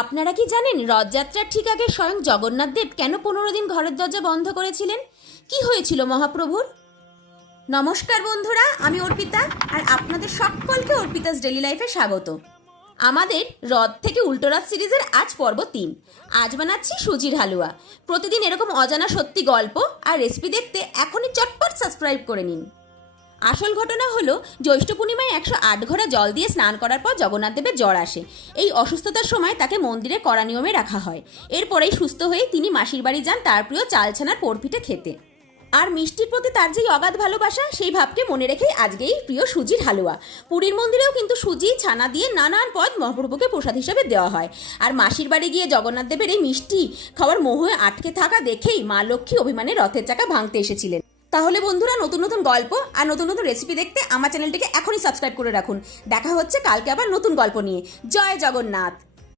আপনারা কি জানেন রথযাত্রার ঠিক আগে স্বয়ং জগন্নাথ দেব কেন 15 দিন ঘরের দরজা বন্ধ করেছিলেন? কি হয়েছিল মহাপ্রভুর? নমস্কার বন্ধুরা, আমি অর্পিতা আর আপনাদের সকলকে অর্পিতাস ডেলি লাইফে স্বাগত। আমাদের রথ থেকে উল্টোরথ সিরিজের আজ পর্ব 3। আজ বানাচ্ছি সুজির হালুয়া। প্রতিদিন এরকম অজানা সত্যি গল্প আর রেসিপি দেখতে এখনই চটপট সাবস্ক্রাইব করে নিন। আসল ঘটনা হলো, জ্যৈষ্ঠ পূর্ণিমায় 108 ঘড়া জল দিয়ে স্নান করার পর জগন্নাথ দেবের জ্বর আসে। এই অসুস্থতার সময় তাকে মন্দিরে কড়া নিয়মে রাখা হয়। এরপরেই সুস্থ হয়ে তিনি মাসির বাড়ি যান তার প্রিয় চালছানার পোড়পিঠে খেতে। আর মিষ্টির প্রতি তার যেই অগাধ ভালোবাসা, সেই ভাবকে মনে রেখেই আজকেই প্রিয় সুজির হালুয়া। পুরীর মন্দিরেও কিন্তু সুজি ছানা দিয়ে নানান পদ মহাপ্রভুকে প্রসাদ হিসাবে দেওয়া হয়। আর মাসির বাড়ি গিয়ে জগন্নাথ দেবের এই মিষ্টি খাওয়ার মোহে আটকে থাকা দেখেই মা লক্ষ্মী অভিমানে রথের চাকা ভাঙতে এসেছিলেন। তাহলে বন্ধুরা, নতুন নতুন গল্প আর নতুন নতুন রেসিপি দেখতে আমার চ্যানেলটিকে এখনই সাবস্ক্রাইব করে রাখুন। দেখা হচ্ছে কালকে আবার নতুন গল্প নিয়ে। জয় জগন্নাথ।